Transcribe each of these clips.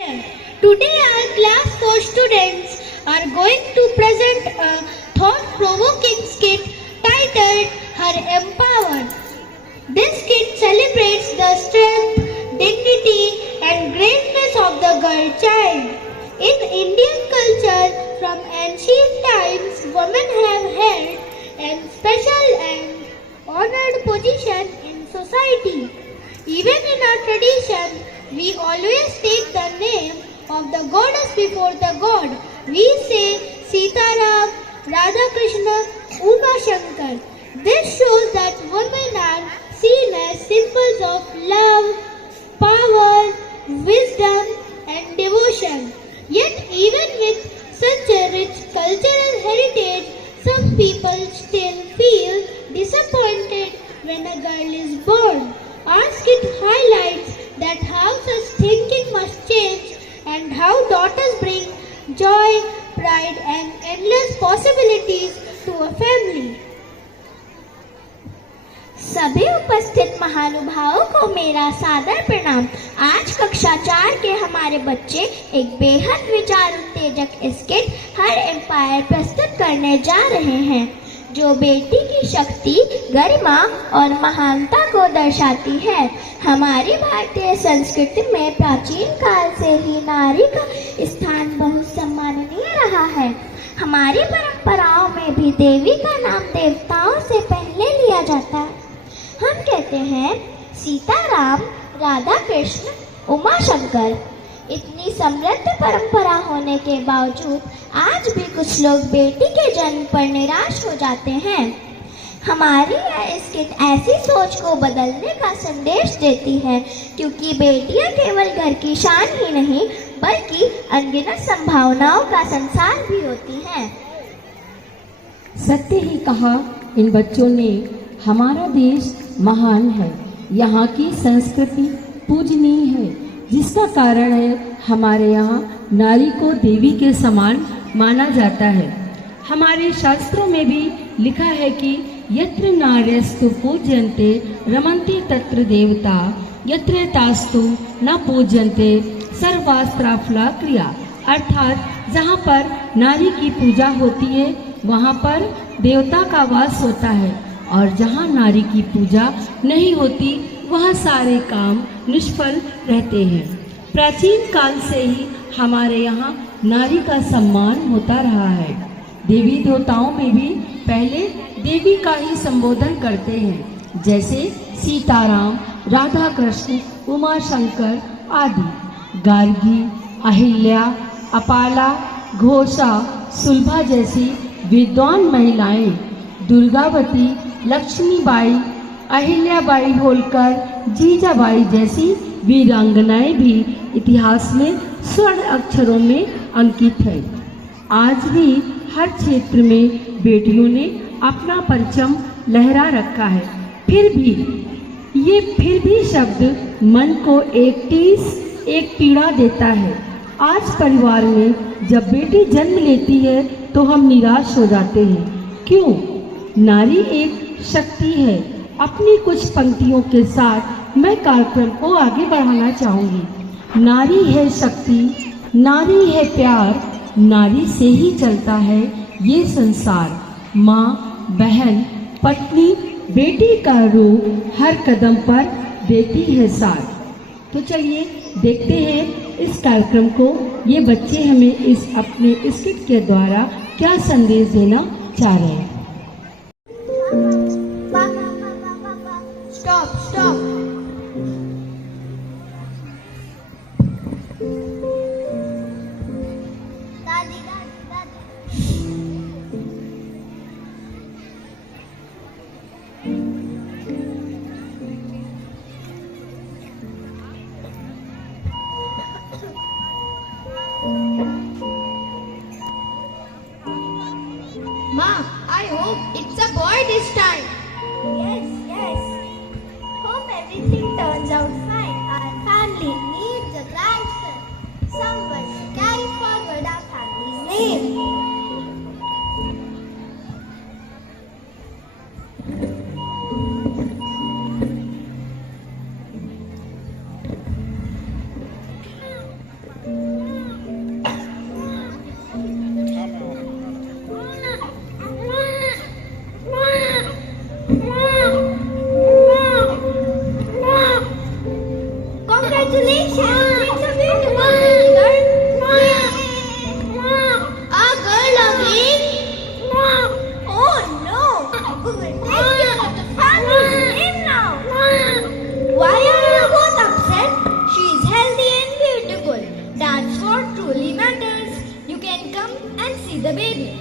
Today our class 4 students are going to present a thought-provoking skit titled Her Empowered. This skit celebrates the strength, dignity and greatness of the girl child. In Indian culture, from ancient times, women have held a special and honored position in society. Even in our tradition, we always take the name of the goddess before the god. We say Sitaram, Radha Krishna, Uma Shankar. This shows that women are seen as symbols of love, power, wisdom and devotion. Yet even with such a rich cultural heritage, some people still feel disappointed when a girl is born. Our skit highlights that how such thinking must change and how daughters bring joy, pride and endless possibilities to a family. सभी उपस्थित महानुभावों को मेरा सादर प्रणाम। आज कक्षा 4 के हमारे बच्चे एक बेहद विचार उत्तेजक स्किट हर एम्पायर प्रस्तुत करने जा रहे हैं, जो बेटी की शक्ति, गरिमा और महानता को दर्शाती है। हमारी भारतीय संस्कृति में प्राचीन काल से ही नारी का स्थान बहुत सम्माननीय रहा है। हमारी परंपराओं में भी देवी का नाम देवताओं से पहले लिया जाता है। हम कहते हैं सीताराम, राधा कृष्ण, उमा शंकर। इतनी समृद्ध परंपरा होने के बावजूद आज भी कुछ लोग बेटी के जन्म पर निराश हो जाते हैं। हमारी यह स्किट ऐसी सोच को बदलने का संदेश देती है, क्योंकि बेटियां केवल घर की शान ही नहीं बल्कि अनगिनत संभावनाओं का संसार भी होती हैं। सत्य ही कहा इन बच्चों ने। हमारा देश महान है, यहाँ की संस्कृति पूजनीय है, जिसका कारण है हमारे यहाँ नारी को देवी के समान माना जाता है। हमारे शास्त्रों में भी लिखा है कि यत्र नार्यस्तु पूज्यन्ते रमन्ते तत्र देवता, यत्र तास्तु न पूज्यन्ते सर्वास्त्राफला क्रिया। अर्थात जहाँ पर नारी की पूजा होती है वहाँ पर देवता का वास होता है, और जहाँ नारी की पूजा नहीं होती वहाँ सारे काम निष्फल रहते हैं। प्राचीन काल से ही हमारे यहाँ नारी का सम्मान होता रहा है। देवी देवताओं में भी पहले देवी का ही संबोधन करते हैं, जैसे सीताराम, राधा कृष्ण, उमा शंकर आदि। गार्गी, अहिल्या, अपाला, घोषा, सुलभा जैसी विद्वान महिलाएं, दुर्गावती, लक्ष्मीबाई, अहिल्याबाई होलकर, जीजाबाई जैसी वीरांगनाएं भी इतिहास में स्वर्ण अक्षरों में अंकित है। आज भी हर क्षेत्र में बेटियों ने अपना परचम लहरा रखा है। फिर भी शब्द मन को एक टीस, एक पीड़ा देता है। आज परिवार में जब बेटी जन्म लेती है तो हम निराश हो जाते हैं। क्यों? नारी एक शक्ति है। अपनी कुछ पंक्तियों के साथ मैं कार्यक्रम को आगे बढ़ाना चाहूँगी। नारी है शक्ति, नारी है प्यार, नारी से ही चलता है ये संसार। माँ, बहन, पत्नी, बेटी का रूप हर कदम पर देती है साथ। तो चलिए देखते हैं इस कार्यक्रम को ये बच्चे हमें इस अपने स्किट के द्वारा क्या संदेश देना चाह रहे हैं। Stop. Ma, I hope it's a boy this time. Yes. Hope everything turns out fine. Our family needs a grandson, someone to carry forward our family's name. the baby.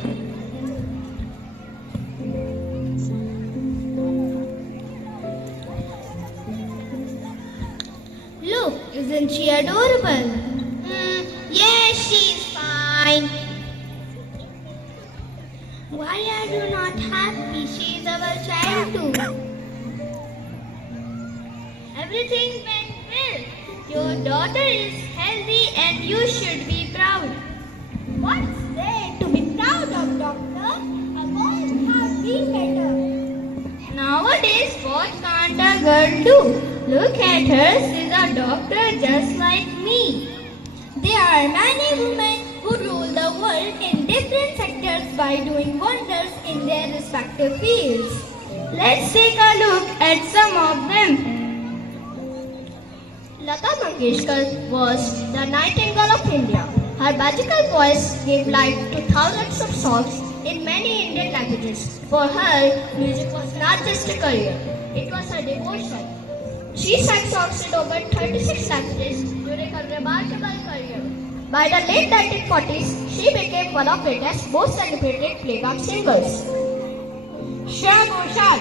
Look, isn't she adorable? Yes, she's fine. Why are you not happy? She is our child too. Everything went well. Your daughter is healthy and you should be proud. What's there to be proud of, doctor? A boy has been better. Nowadays, what can't a girl do? Look at her, she's a doctor just like me. There are many women who rule the world in different sectors by doing wonders in their respective fields. Let's take a look at some of them. Lata Mangeshkar was the Nightingale of India. Her magical voice gave life to thousands of songs in many Indian languages. For her, music was not just a career, it was a devotion. She sang songs in over 36 languages during her remarkable career. By the late 1940s, she became one of India's most celebrated playback singers. Shreya Ghoshal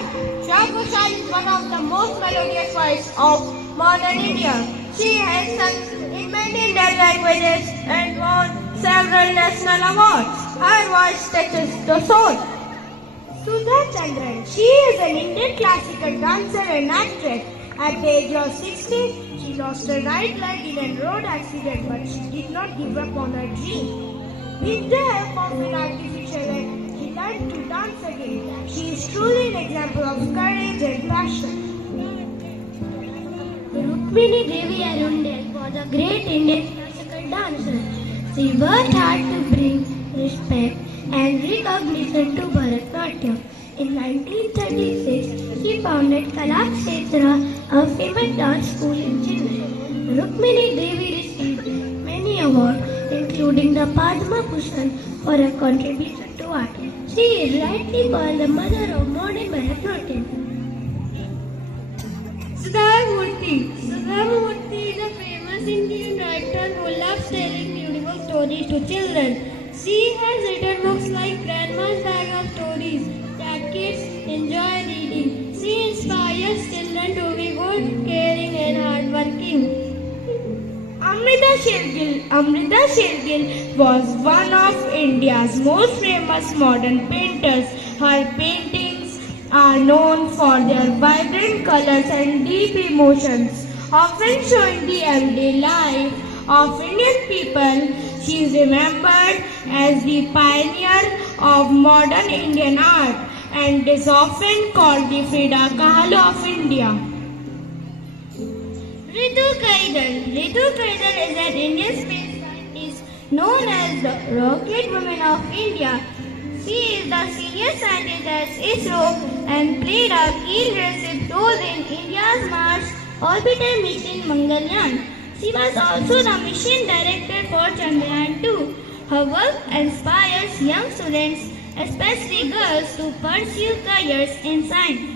is one of the most melodious voices of modern India. She has sung in many Indian languages and won several national awards. Her voice touches the soul. Sudha Chandran, she is an Indian classical dancer and actress. At the age of 16, she lost her right leg in a road accident, but she did not give up on her dream. With the help of an artificial leg, she learned to dance again. She is truly an example of courage and passion. Rukmini Devi Arundel was a great Indian classical dancer. She worked hard to bring respect and recognition to Bharatanatyam. In 1936, she founded Kalakshetra, a famous dance school in Chennai. Rukmini Devi received many awards, including the Padma Bhushan for her contribution to art. She is rightly called the mother of modern Bharatanatyam. Sudhamurthy is a famous Indian writer who loves telling beautiful stories to children. She has written books like Grandma's Bag of Stories that kids enjoy reading. She inspires children to be good, caring and hardworking. Amrita Shergill was one of India's most famous modern painters. Her paintings are known for their vibrant colors and deep emotions, often showing the everyday life of Indian people. She is remembered as the pioneer of modern Indian art and is often called the Frida Kahlo of India. Ritu Kaidal is an Indian space scientist known as the Rocket Woman of India. She is the senior scientist at ISRO and played a key leadership role in India's Mars orbital mission Mangalyaan. She was also the mission director for Chandrayaan 2. Her work inspires young students, especially girls, to pursue careers in science.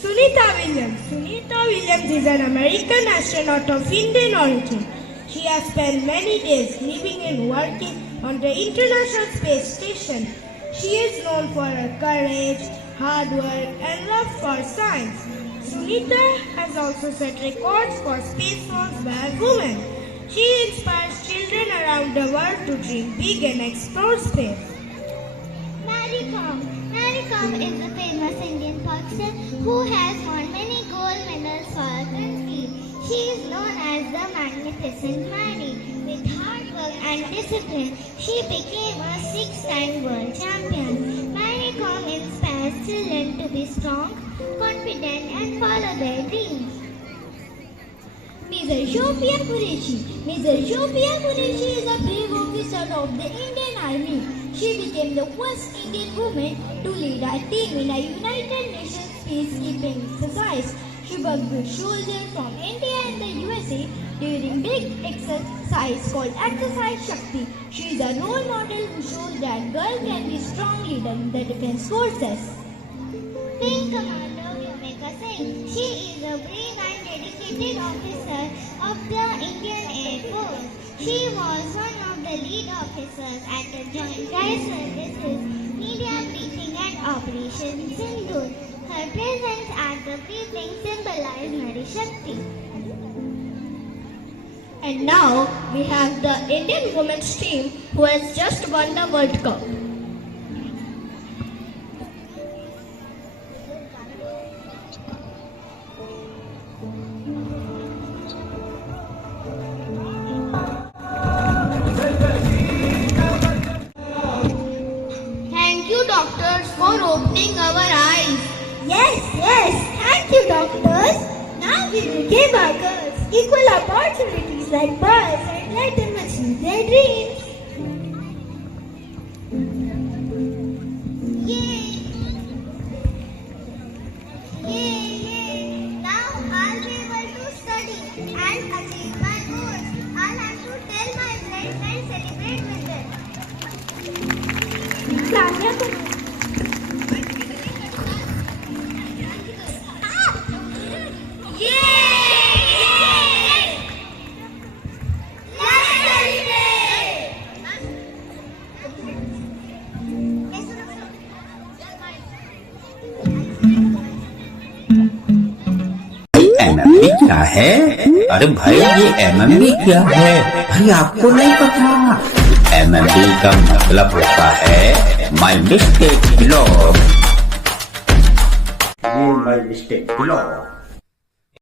Sunita Williams is an American astronaut of Indian origin. She has spent many days living and working on the International Space Station. She is known for her courage, hard work, and love for science. Sunita has also set records for spacewalks by a woman. She inspires children around the world to dream big and explore space. Mary Kom is a famous Indian boxer who has won many gold medals for our country. She is known as the Magnificent Mary. With hard work and discipline, she became a 6-time world champion. Mary Kom inspires children to be strong, confident and follow their dreams. Major Shofia Qureshi is a brave officer of the Indian Army. She became the first Indian woman to lead a team in a United Nations peacekeeping exercise. She worked with soldiers from India and the USA during big exercise called Exercise Shakti. She is a role model who shows that girls can be strong leaders in the defense forces. Wing Commander Vyomika Singh. She is a brave and dedicated officer of the Indian Air Force. She was one of the lead officers at the Today's service is Media Briefing and Operation Sindoor. Her presence at the briefing symbolizes Nari Shakti. And now we have the Indian women's team who has just won the World Cup. Thank you, doctors, for opening our eyes. Yes, thank you, doctors. Now we will give our girls equal opportunities like boys and let them achieve their dreams. Yay! Now I'll be able to study and achieve my goals. I'll have to tell my friends and celebrate with them. MMB क्या है? अरे भाई ये MMB क्या है? भाई आपको नहीं पता? एमएमबी का मतलब होता है my mistake blog. My mistake blog.